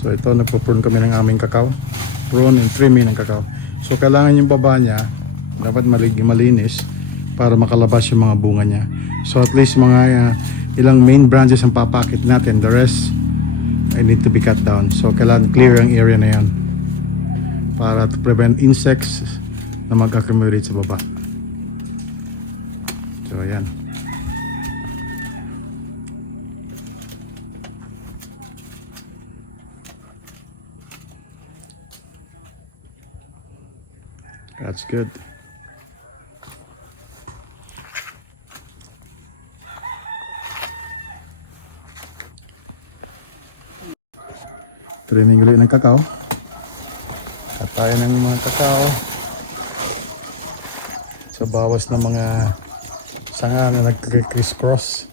So ito, nagpo-prune kami ng aming kakao. Prune and trimming ng kakao. So kailangan yung baba niya dapat malinis para makalabas yung mga bunga niya. So at least mga ilang main branches ang papakit natin. The rest I need to be cut down. So kailangan clear ang area na yan para to prevent insects na mag-accumulate sa baba. So ayan. That's good. Trimming ulit ng kakao. At tayo ng mga kakao sa bawas ng mga sanga na nag-criss-cross.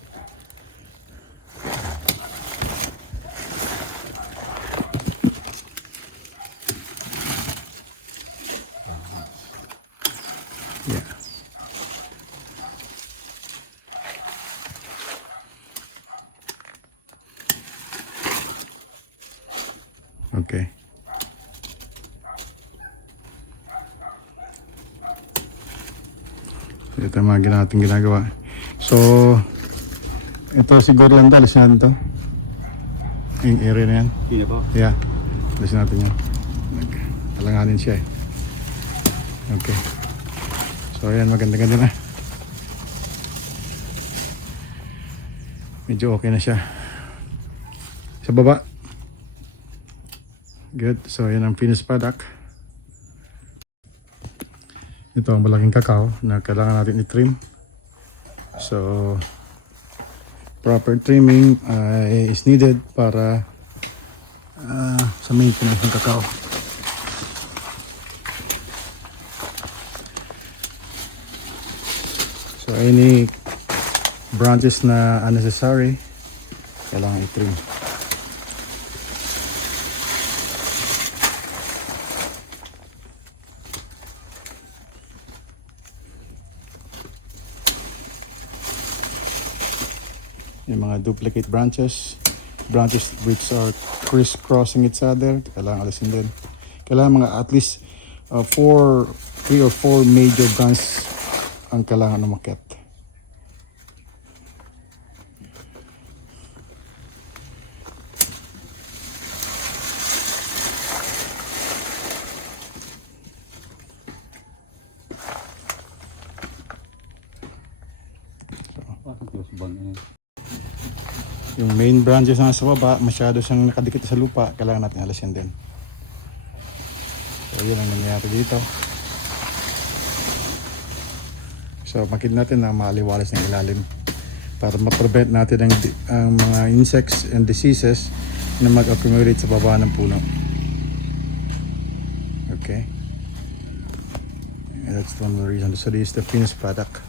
Yeah. Okay. So, ito yung mga natin ginagawa. So, ito siguro lang alisin natin ito. Yung area na yan. Hindi na po. Yeah. Alisin natin yan. Alanganin siya eh. Okay. So, ayan. Maganda-ganda na. Medyo okay na siya. Sa baba. Good. So, ayan ang finished product. Ito ang malaking kakao na kailangan natin i-trim. So, proper trimming is needed para sa maintenance ng kakao. So, any branches na unnecessary, kailangan i-trim. Yung mga duplicate branches which are crisscrossing each other, kailangan alisin din. Kailangan mga at least 3 or 4 major branches ang kailangan umakyat. Yung main branches na sa baba, masyado siyang nakadikit sa lupa, kailangan natin alisin din. So yun ang nangyayari dito. So makikita natin na maaliwalas ng ilalim para ma-prevent natin ang mga insects and diseases na mag-accumulate sa baba ng puno. Okay. And that's one more reason. So this is the finished product.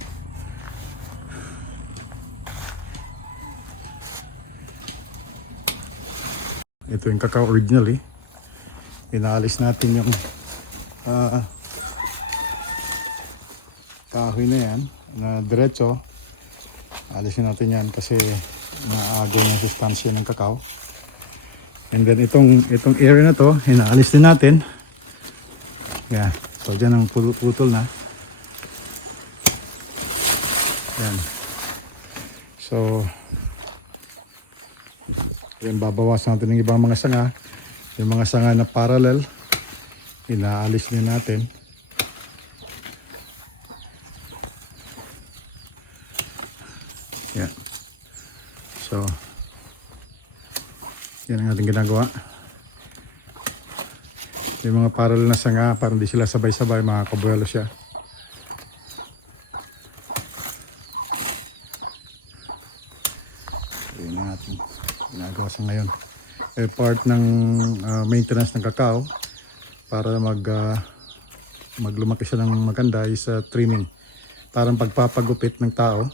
Ito yung kakao originally. Pinaalis natin yung kahoy na yan na diretso. Alisin natin yan kasi maaagaw yung sustansya ng kakao. And then itong area na to, inaalis din natin. Yan. So dyan ang putol na. Yan. So yan, babawasan natin ng ibang mga sanga. Yung mga sanga na parallel, inaalis din natin. Yan. So, yan ang ating ginagawa. Yung mga parallel na sanga, para hindi sila sabay-sabay, makakabuelo siya. Yan ang ating ginagawa sa ngayon. Part ng maintenance ng kakao para maglumaki siya ng maganda is trimming. Parang pagpapagupit ng tao,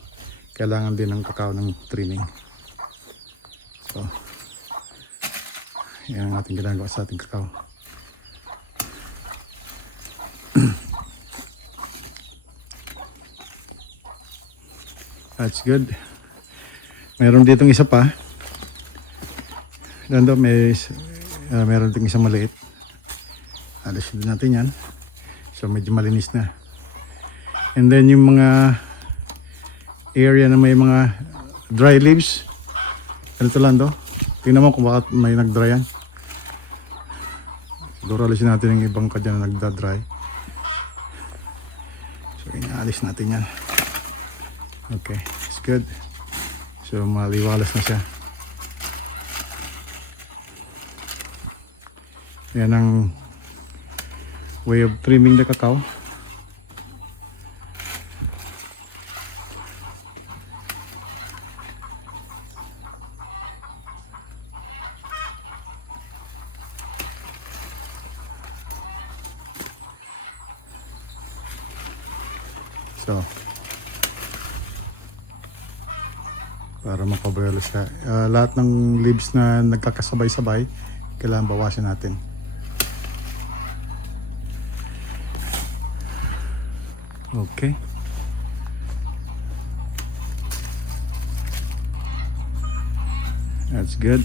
kailangan din ng kakao ng trimming. So, yan ang ating ginagawa sa ating kakao. That's good. Meron ditong isa pa. Doon may Meron ding isang maliit. Alis din natin yan. So medyo malinis na. And then yung mga area na may mga dry leaves, ganito lang do. Tingnan mo kung bakit may nag-dry yan. Siguro alisin natin yung ibang kadya na nagda-dry. So inaalis natin yan. Okay, it's good. So maliwalas na siya. Yan ang way of trimming the cacao. So, para makabayalo siya. Lahat ng leaves na nagkakasabay-sabay, kailangan bawasan natin. Okay. That's good.